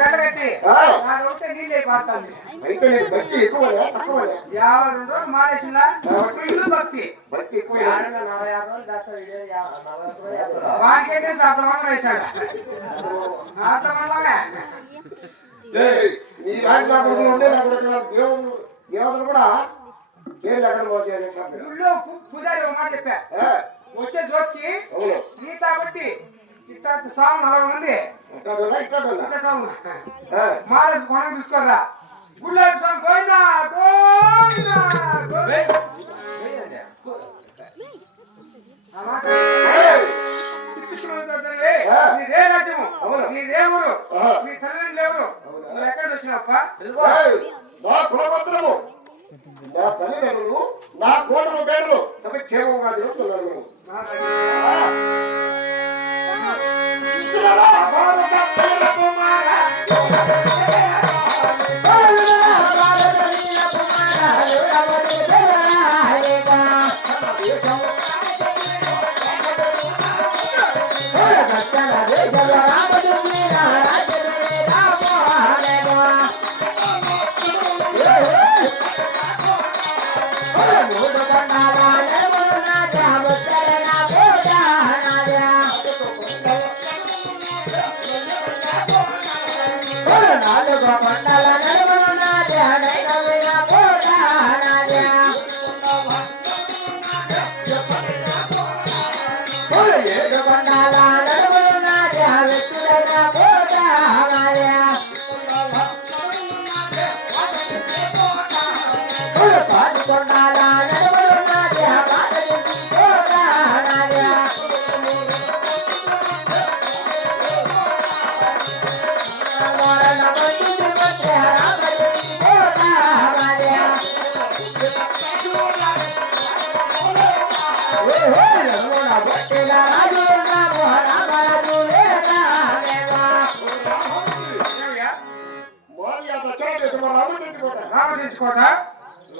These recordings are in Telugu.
గడగట్టి నాదొకటే నీళ్ళే పారుతుంది. అయితే నీకు భక్తి ఎక్కువలే తక్కువలే? 52 రోజులు మానేసినా ఇల్లు భక్తి భక్తి ఎక్కువ. 46 రోజులు చేస్తాడు. 40 వానికైతే అర్థమన్న వేశాడు. అర్థమన్నమే నీ రాజు ఉండే దేవుడు దేవతలు కూడా ఏళ్ళు ఎక్కడ పోతాయి. ఊళ్ళో పూజారి ఒక మాట చెప్పా, వచ్చే చోటుకి సీత బట్టి ఇట్లాంటి స్వామి 40 మంది మారేసి కొనకు తీసుకోరా. గుళ్ళో స్వామి పోయిందా నీదే రాజ్యము, నీదే ఊరు, నీ తల్లిదండ్రులు ఎవరు, నువ్వు ఎక్కడికి వచ్చినావప్ప? నా కులపత్రము, నా తల్లిదండ్రులు, నా కోటలు పేర్లు క్షేమంగా తెలుస్తున్నారు.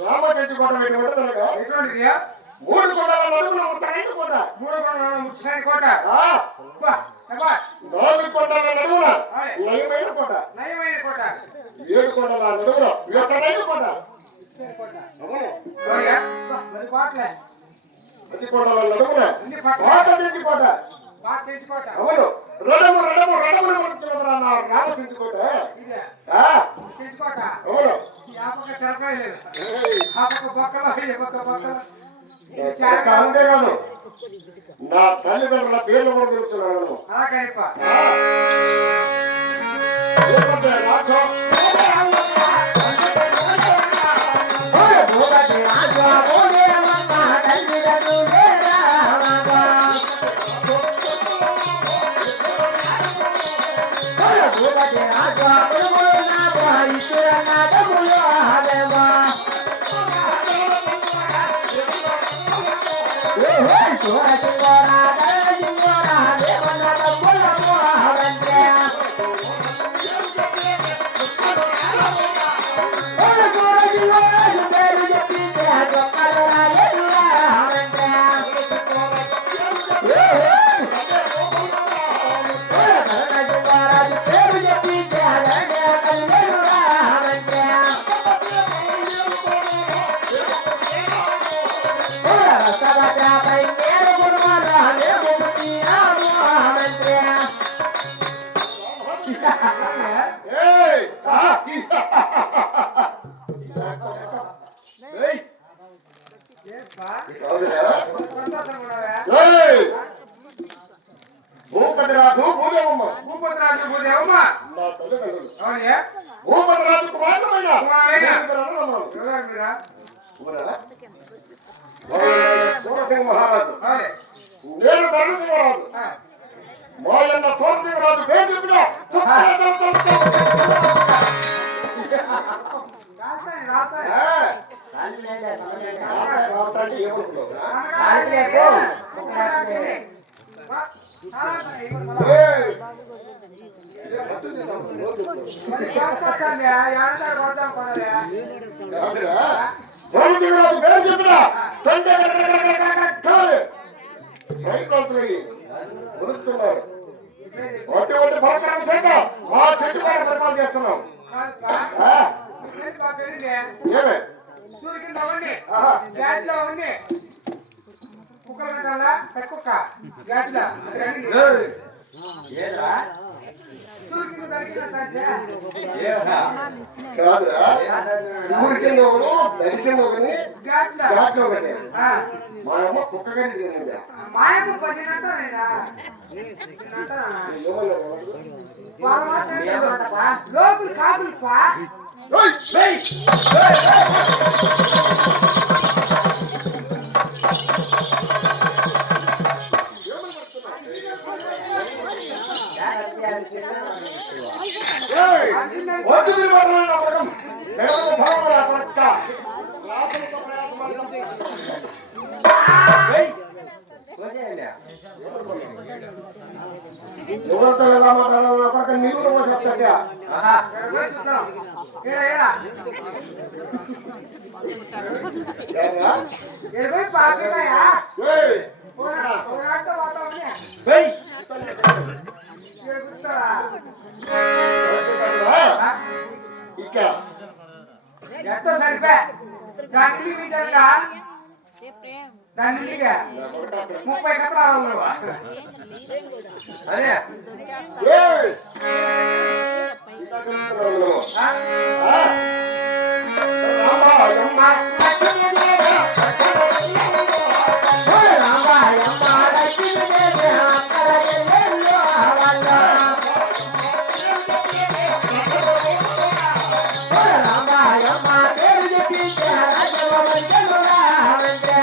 రామచంద్రకోట ఎటువంటిది? 3 కొండల నడుమున ముత్తైన కోట. 3 కొండల ముచ్చైన కోట. 4 కొండల నడుమున నయమైన కోట. 7 కొండల నడుమున వ్యతనైన కోట. 10 కొండల నడుమున కోట తెంచి కోట. అవును, రడము ముడుచున్నదరా నా రామచంద్ర కోట. అవును, అంతేకాదు నా తల్లిదండ్రుల పేర్లు కూడా తెలుస్తున్నాను. భూపతిరాజు భూదేవమ్మ. భూపతిరాజు కుమారమైన సూరసింహ మహారాజు, నేను ధనుసింహరాజు. మాయన్న సూరసింహరాజు పేరు చెప్పిన వట్టి వట్టి భరతరం చేత మా చెట్టు పరిపాలన చేస్తున్నాం. కాదుపా. ఆ, ఏంటి బా పెరిగింది? ఏమే సూర్యు కింద అవ్వండి. ఆహా. గ్యాస్లో అవ్వండి. కుక్కలు పెట్టాలా? కుక్క గ్యాస్లో అది అడిగింది. ఏరా సూర్యు కింద తడిగినట్టే. ఏరా కాదురా, ఊరి కింద ఒకడు దడి కింద ఒకని గ్యాస్లో. జాట్లో ఒకటి. ఆ. మా అమ్మ కుక్క గంటి తినిందా? మాయమ్మ పడినట్టు నేనా? వాళ్ళ మాట్లాడుతున్నా. లోకులు కాకులు పా. ఏయ్! ఏయ్! వద్దు మీరు వాళ్ళని నా పక్కన. ఎవరు భావన నా పక్క. రాసులతో ప్రయాసపడతాం. ఎవరితో ఎలా మాట్లాడాలి నా పక్క నీళ్ళు పోసేస్తాక. ఏరా? ఏయ్! ఏయ్! ఇక ఎంతో సరిపే దాన్ని వింటా దాన్ని 30 కథలు అరే ఏయ్! ఇంకా చెప్తున్నాను. రామాయమ్మ లక్ష్మీదేవి రామాయమ్మ లక్ష్మీదేవి అక్కల ఎల్లెల్లో రామయ్య రామాయమ్మ పేరు చెప్పితే రాజవంశము రావంటే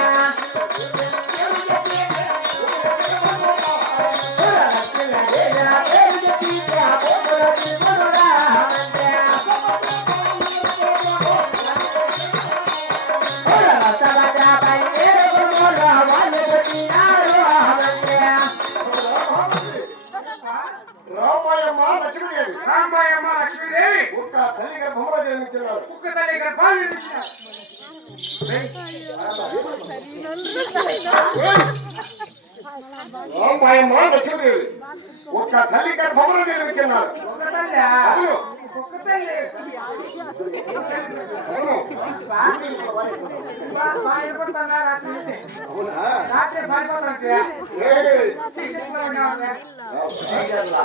పేరు చెప్పితే అపోతుల తిరుమల రావంటే రామాయమ్మ లక్ష్మీదేవి రామాయమ్మ లక్ష్మీదేవి ఒక్క తల్లి గర్భంలో జన్మించినారు. కుక్క తల్లి గర్భాలు జన్మించినారు. రామాయమ్మ లక్ష్మీదేవి ఒక్క తల్లి గర్భంలో జన్మించినారు. కుక్క తల్లి అవును. కుక్క తల్లి అవును. బాగుపడుతున్నా రాత్రి అవునా? రాత్రి బాగుపడుతుంటే ఏయ్! శిక్షకులు ఉన్నామంటే ఏదల్లా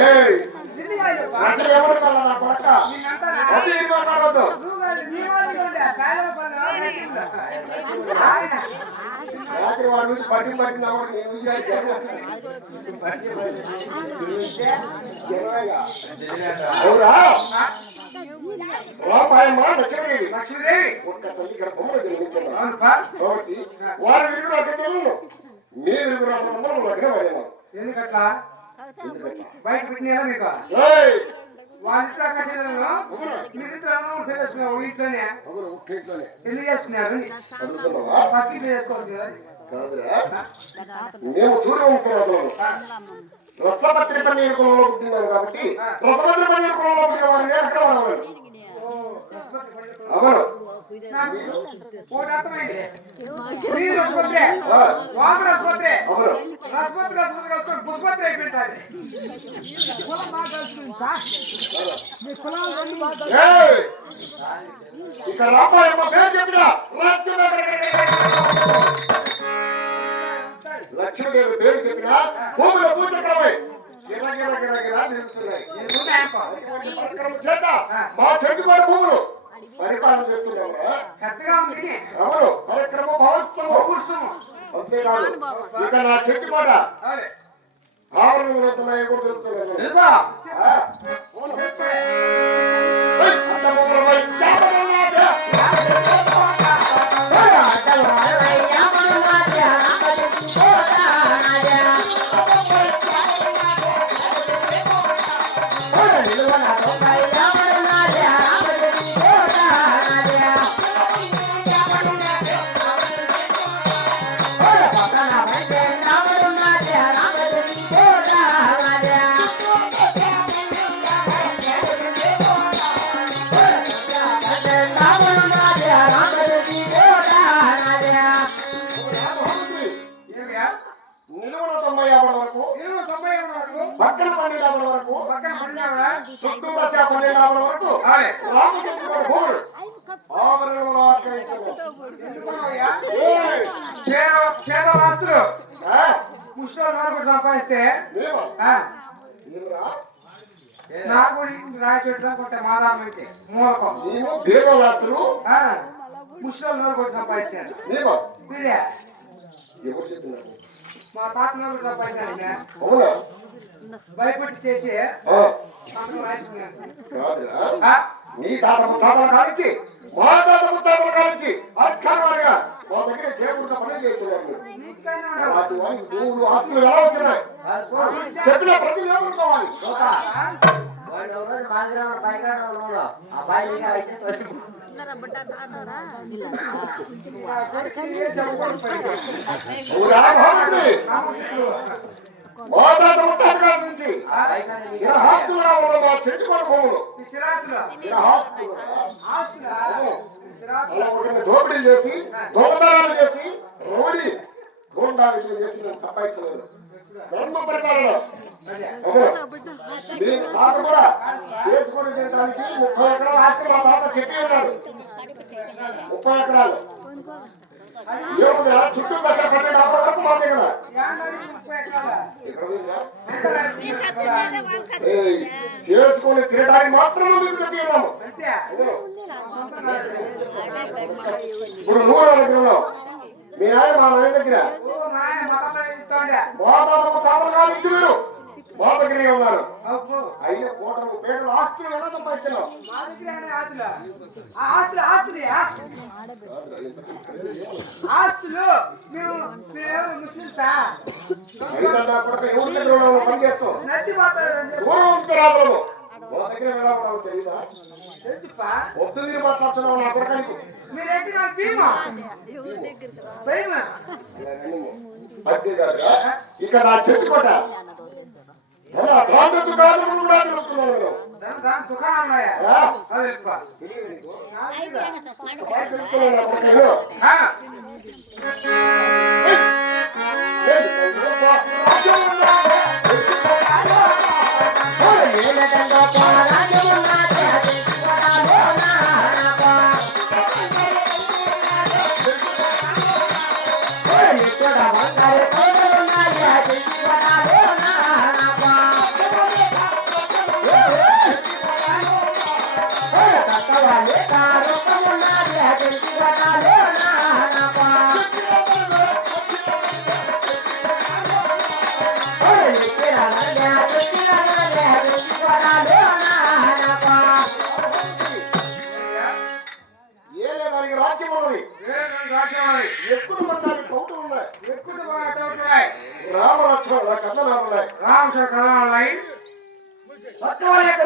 ఏయ్! చిన్ని వాళ్ళు రాత్రి ఎవరు కల్లా నా కొడక? నిన్నంటారా వద్దు ఇది మాట్లాడొద్దు. నువ్వు వాళ్ళు నీ వాళ్ళు కూడా కాయల పనులు ఆయన రాత్రి వాడు నుంచి పట్టి నవ్వడు నేను అవురా? రామాయమ్మ లక్ష్మీదేవి లక్ష్మీదేవి ఒక్క తల్లి గర్భంలో జన్మించినారు. అవునుపా కాబట్టి వారి విరుగుడు అక్కడ తెలియదు. మీ విరుగుడు అక్కడ లగ్నం పడేమా? ఎందుకట్లా ఎందుకంటే బయట పెట్టినా మీకు ఏయ్! వాళ్ళింట్లో కట్టేదాను మీరింట్లో తెలుసుకున్నావు ఇంట్లోనే అవును, ఒక్కింట్లోనే. ఎందుకు చేస్తున్నారు చదువుతున్నావా? పక్కింట్లో చేసుకోవచ్చు కదా కాదురా, మేము సూర్యవంశంలో రసపత్రి పన్నీరు కులంలో పుట్టినాం కాబట్టి రసపత్రి పన్నీరు కులంలో పుట్టిన వారిని అక్కడ వాడవాలి. అవును. ఒకటి అర్థమైంది మీరు రసపత్రి వామ రసపత్రి అవును. రసపత్రి రసపత్రి కలుసుకొని పుష్పత్రి అయిపోయింటారు ఏయ్! ఇక రామాయమ్మ పేరు చెప్పిన లక్ష్మీదేవి పేరు చెప్పిన భూమిలో పూజక్రమై గిర గిర గిర గిర తిరుగుతున్నాయి. అటువంటి పరిక్రమ చేత మా చెట్టుకోని భూములు పరిపాలన చేస్తున్నాము. పెద్దగా ఉంది అవును, పరిక్రమ మహోత్సవం. అంతేకాదు ఇక నా చెట్టు కూడా ఆవరణలు అవుతున్నాయి కూడా తెలుస్తున్నాయి. అయ్యా నిలువున 90 వరకు ఇరువు 90 వరకు పక్కన 12 వరకు పక్కన పడినావా చుట్టూ దశ 12 వరకు అదే రామచంద్రుడు భూములు ఆభరణంలో ఆక్రమించను. ఎందుకున్నావయ్యా ఏయ్! రాత్రులు ఆ? ముష్టిలో నోరు సంపాదిస్తే నీవా? ఆ, నీవురా? నాకు ఇంటికి రాయి పెట్టుకుంటే మాదారం అయితే మూలకం నీవు బీదరాత్రులు ముష్టిలో నోరు కొట్టి సంపాదించాను నీవా? మీరే ఎవరు చెప్పినారు? మా తాత నోరు సంపాదించాను అవునా? భయపెట్టి చేసి ఆ, అందులో రాయించుకున్నాను కాదురా. నీ తాత ముత్తాతల కానించి మా తాత ముత్తాతల కానించి అర్థాలుగా మా దగ్గర చేయకుండా పనులు చేస్తున్నారు. వాటి వారికి భూములు ఆస్తులు ఎలా వచ్చినాయి చెప్పిన ప్రజలు ఏమనుకోవాలి? వాడు ఎవరో మాదిరి పైకాడ ఉన్నాడు. ఆ బాయి అయితే ఊరా మహామంత్రి మా తాత ముత్తాతల కాడి నుంచి ఇలా ఆస్తులుగా ఉన్న మా చెట్టుకోని భూములు ఇలా ఆస్తులుగా అలా ఒకరిని దోపిడీ చేసి దొంగతనాలు చేసి రోడి గోండా విషయం చేసి నేను సంపాదించలేదు. ధర్మ పరిపాలన మీ తాత కూడా చేసుకొని తినడానికి 30 ఎకరాల ఆస్తి మా తాత చెప్పి ఉన్నాడు. 30 ఎకరాలు ఏముందా చుట్టూ దగ్గర 12 వరకు మా దగ్గర ఇక్కడ ఉందా? ఏయ్, చేసుకొని తినడానికి మాత్రమే మీకు చెప్పి ఉన్నాము. ఇప్పుడు నువ్వు నా దగ్గర ఉన్నావు. మీ ఆయన మా నాయన దగ్గర మా తాతకు తాతలు కానించి మీరు మా దగ్గరే ఉన్నారు. అయినా కోటలు పేటలు ఆస్తులు ఎలా సంపాదించావు? ఆస్తులు ముస్లింసా ఎవరి దగ్గర పని చేస్తావు నచ్చి మాట్లాడారు దూరం ఉంచరాదు. మా దగ్గర ఎలా ఉన్నావు తెలీదా? తెలుసుపా పొద్దు మీరు మాట్లాడుతున్నావు నా కొడకానికి. మీరేంటి నాకు భీమా భయమా పత్తి కాదురా. ఇక నా చెట్టుకోట దాంట్లో దుకాణం కూడా తెలుస్తున్నాను నేను. దాని దుకాణం ఉన్నాయా ఆ? అదే తెలియదు నీకు? నాకు బాగా తెలుస్తున్నావు నా కొడకాలు. ఎక్కువ మంది కౌటలు ఉన్నాయి. రామ లక్ష్మణ కథనాలు ఉన్నాయి. రామచంద్ర